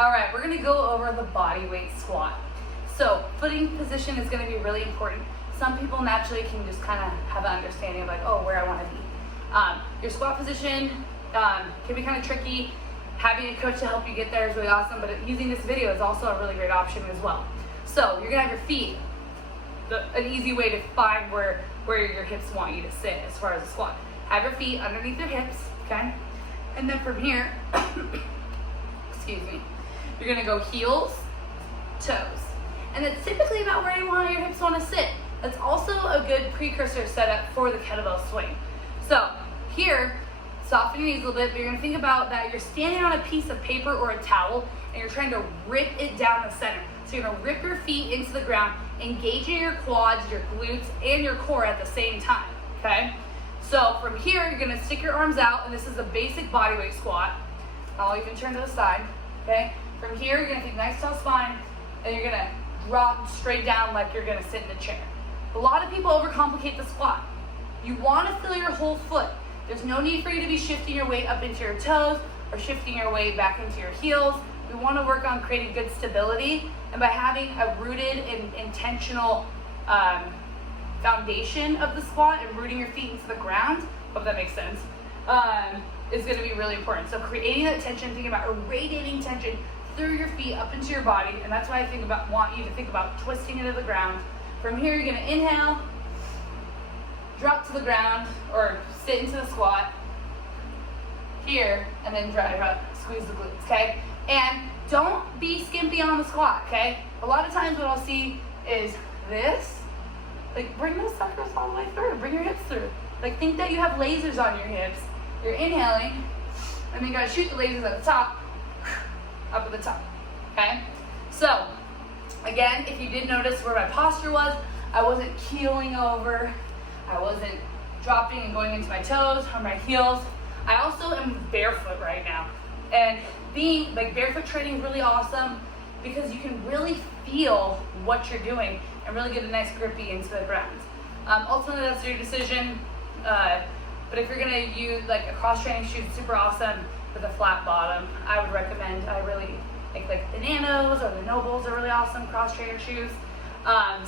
All right, we're gonna go over the body weight squat. So footing position is gonna be really important. Some people naturally can just kind of have an understanding of like, oh, where I wanna be. Your squat position can be kind of tricky. Having a coach to help you get there is really awesome, but using this video is also a really great option as well. So you're gonna have your feet, an easy way to find where your hips want you to sit as far as a squat. Have your feet underneath your hips, okay? And then from here, excuse me, you're gonna go heels, toes. And it's typically about where your hips wanna sit. That's also a good precursor setup for the kettlebell swing. So here, soften your knees a little bit, but you're gonna think about that you're standing on a piece of paper or a towel and you're trying to rip it down the center. So you're gonna rip your feet into the ground, engaging your quads, your glutes, and your core at the same time, okay? So from here, you're gonna stick your arms out, and this is a basic bodyweight squat. I'll even turn to the side, okay? From here, you're gonna think nice tall spine, and you're gonna drop straight down like you're gonna sit in a chair. A lot of people overcomplicate the squat. You wanna feel your whole foot. There's no need for you to be shifting your weight up into your toes or shifting your weight back into your heels. We wanna work on creating good stability, and by having a rooted and intentional foundation of the squat and rooting your feet into the ground, hope that makes sense, is gonna be really important. So creating that tension, thinking about radiating tension through your feet up into your body, and that's why I want you to think about twisting into the ground. From here, you're gonna inhale, drop to the ground, or sit into the squat, here, and then drive up, squeeze the glutes, okay? And don't be skimpy on the squat, okay? A lot of times what I'll see is this, like bring those suckers all the way through, bring your hips through. Like think that you have lasers on your hips. You're inhaling, and then you gotta shoot the lasers at the top, up at the top, okay? So, again, if you did notice where my posture was, I wasn't keeling over, I wasn't dropping and going into my toes or my heels. I also am barefoot right now. And being like barefoot training is really awesome because you can really feel what you're doing and really get a nice grippy into the ground. Ultimately, that's your decision. But if you're gonna use like a cross training shoe, it's super awesome with a flat bottom. I would recommend, I really think like the Nanos or the Nobles are really awesome cross trainer shoes.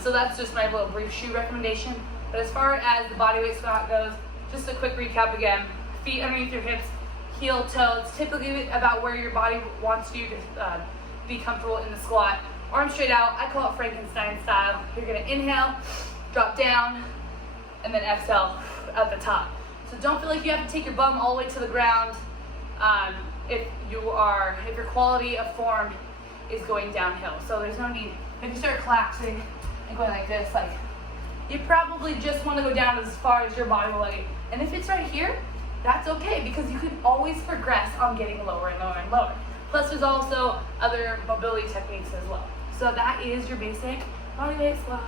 So that's just my little brief shoe recommendation. But as far as the bodyweight squat goes, just a quick recap again. Feet underneath your hips, heel, toe. It's typically about where your body wants you to be comfortable in the squat. Arms straight out. I call it Frankenstein style. You're gonna inhale, drop down, and then exhale at the top. So don't feel like you have to take your bum all the way to the ground if your quality of form is going downhill. So there's no need. If you start collapsing and going like this, like you probably just want to go down as far as your body will let you. And if it's right here, that's okay because you can always progress on getting lower and lower and lower. Plus there's also other mobility techniques as well. So that is your basic bodyweight squat.